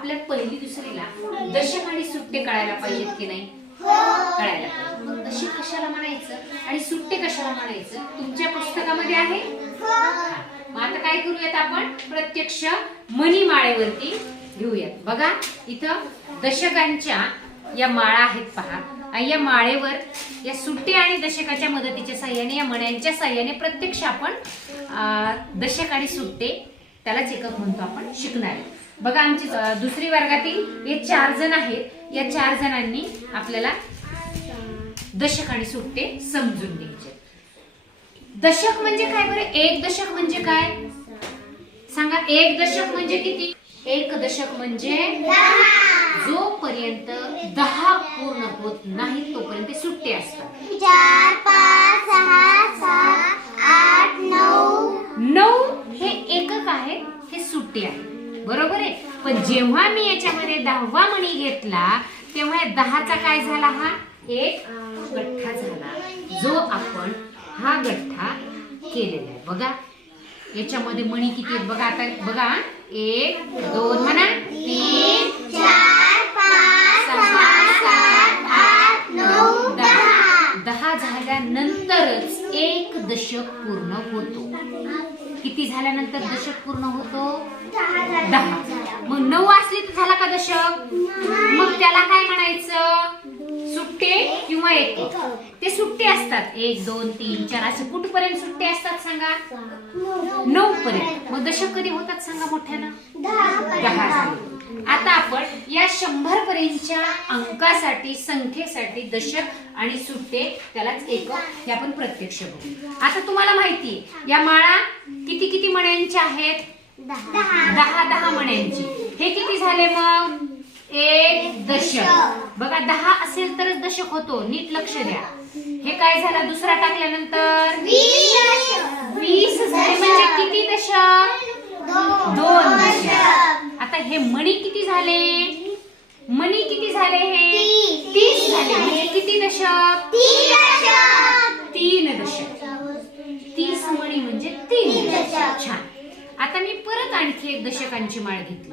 आपल्या पहिली दुसरीला दशक आणि सुट्टे कळायला पाहिजेत की नाही? कळायला पाहिजे. मग दशक कशाला म्हणायचं आणि सुट्टे कशाला म्हणायचं तुमच्या पुस्तकामध्ये आहे? मग आता काय करूयात आपण? प्रत्यक्ष मणिमाळेवरती घेऊयात. बघा इथं दशकांच्या या माळा आहेत पहा. या माळेवर या सुट्टे आणि दशकाच्या मदतीच्या साह्याने, या मण्यांच्या साह्याने प्रत्यक्ष आपण दशक आणि सुट्टे त्यालाच एकक म्हणतो आपण शिकणार आहे. बघा आमची दुसरी वर्गातील हे 4 जण आहेत. या 4 जणांनी आपल्याला दशक आणि सुट्टे समजून घ्यायचे. दशक म्हणजे काय बरं? एक दशक म्हणजे काय सांगा? एक दशक म्हणजे किती? एक दशक म्हणजे जोपर्यंत 10 पूर्ण होत नाही तोपर्यंत सुट्टे असतात. 4 5 6 7 8 9 हे एकक आहे, हे सुट्टे आहे. बरोबर आहे. पण जेव्हा मी याच्यामध्ये 10वा मणी घेतला तेव्हा 10चा काय झाला? हा एक गठ्ठा झाला, जो आपण हा गठ्ठा केलेला आहे. बघा याच्यामध्ये मणी किती आहेत बघा. आता बघा 1 2 म्हणा 3 4 5 6 7 8 9 10 झाल्यानंतरच एक दशक पूर्ण होतो. किती झाल्यानंतर दशक पूर्ण होतो? 10. मग 9 असली तर झाला का दशक? मग त्याला काय म्हणायचं? सुट्टे किंवा एकक. ते सुट्टे असतात 1 2 3 4 असे कुठपर्यंत सुट्टे असतात सांगा? 9 पर्यंत. मग दशक कधी होतात सांगा मोठ्यानं? 10 झाले. आता आपण या 100 पर्यंतच्या अंकासाठी, संख्येसाठी दशक आणि सुट्टे त्यालाच एकक हे आपण प्रत्यक्ष बघू. आता तुम्हाला माहिती आहे या माळा किती किती मण्यांच्या आहेत? 10 मण्यांची. हे किती झाले मग? एक दशक. बघा 10 असेल तरच दशक होतो, नीट लक्ष द्या. हे काय झालं? दुसरा टाकल्यानंतर 20 झाले. म्हणजे किती दशक? 2 दशक. आता हे मणी किती झाले? मणी किती झाले? हे 30 झाले. म्हणजे किती दशक? 3 दशक. 30 मणी म्हणजे 3 दशक. छान. आता मी परत आणखी एक दशकांची माळ घेतली.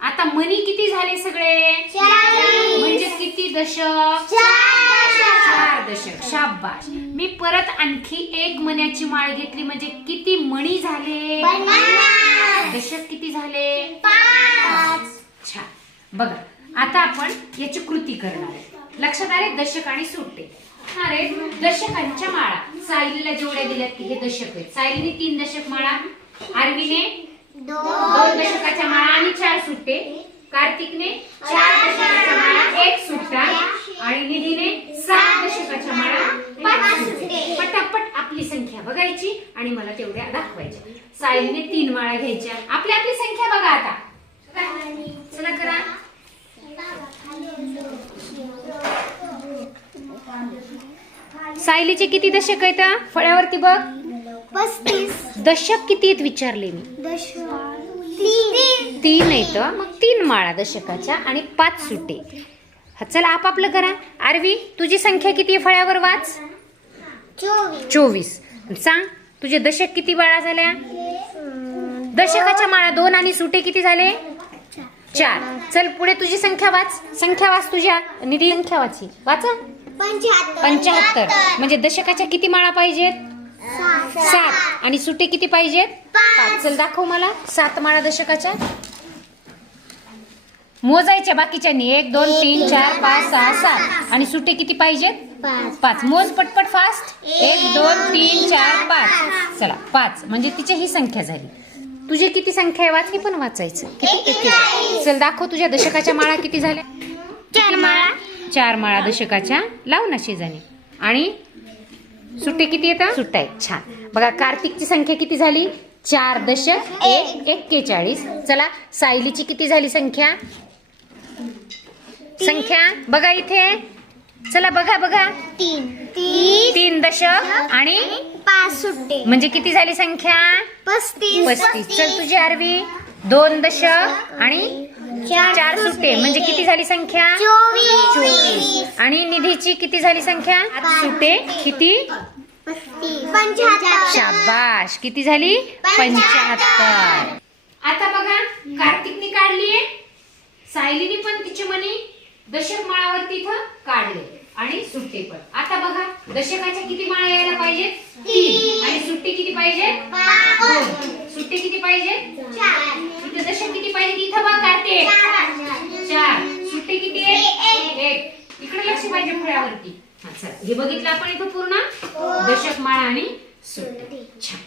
आता मणी किती झाले सगळे? म्हणजे किती दशक? 4 दशक. शाबाश. मी परत आणखी एक मण्याची माळ घेतली. म्हणजे किती मणी झाले? दशक किती झाले? 5. छान. बघा आता आपण याची कृती करणार आहे. लक्षात आले? दशक आणि सुट्टे. अरे दशकांच्या माळा सायलीला जेवढ्या दिल्यात की हे दशक आहेत. सायलीने 3 दशक माळा, आरवीने 2 दशकाच्या माळा आणि 4 सुट्टे, कार्तिकने 4 दशकाच्या माळा 1 सुट्टा आणि निधीने 7 दशकाच्या माळा 5 सुट्टे. पटापट आपली संख्या बघायची आणि मला तेवढ्या दाखवायच्या. सायलीने 3 माळा घ्यायच्या. आपली आपली संख्या बघा आता. चला करा. सायलीचे किती दशक आहेत? फळ्यावरती बघ. 35. दशक किती आहेत विचारले मी? 3 आहेत. मग 3 माळा दशकाच्या आणि 5 सुट्टे. चला आपापलं करा. आरवी तुझी संख्या किती आहे? फळ्यावर वाच. 24. सांग तुझे दशक किती माळा झाल्या? दशकाच्या माळा 2 आणि सुट्टे किती झाले? 4. चल पुढे तुझी संख्या वाच. संख्या वाच तुझ्या. निधी संख्या वाची. वाचा. 75. म्हणजे दशकाच्या किती माळा पाहिजेत? 7. आणि सुट्टे किती पाहिजेत? 5. चल दाखव मला 7 माळा दशकाच्या. मोजायच्या बाकीच्यांनी. 1 2 3 4 5 6 7. आणि सुट्टे किती पाहिजेत? 5. मोज पटपट फास्ट. 1 2 3 4 5. चला 5 म्हणजे तिची ही संख्या झाली. तुझी किती संख्या आहे? वाच. हे पण वाचायचं. किती? 41. चल दाखव तुझ्या दशकाच्या माळा किती झाल्या? 4 माळा. 4 माळा दशकाच्या. लाव ना शेजारी. आणि सुट्टे किती येतात? सुट्टा आहेत. छान. बघा कार्तिकची संख्या किती झाली? 4 दशक 1 41. चला सायलीची किती झाली संख्या? संख्या बघा इथे. चला बघा बघा. 3 दशक आणि 5 सुट्टे. म्हणजे किती झाली संख्या? 35. चल तुझी आरवी 2 दशक आणि 4 सुट्टे म्हणजे किती झाली संख्या? 24. आणि निधीची किती झाली संख्या? सुट्टे किती? 75. शाबाश. किती झाली? 75. आता बघा कार्तिकने काढलीये सायलीने पण तिचे मणी दशक माळावरती इथं काढले आणि सुट्टे पण. आता बघा दशकाच्या किती माळा यायला पाहिजे? 3. आणि सुट्टे किती पाहिजे? 2. सुट्टे किती पाहिजे? 4. इथे दशक किती पाहिजे? इथं बघ काढते 4. सुट्टे किती आहे? 1. इकडे लक्ष पाहिजे फळ्यावरती. हा चला हे बघितलं आपण इथं पूर्ण दशक माळा आणि सुट्टे. छान.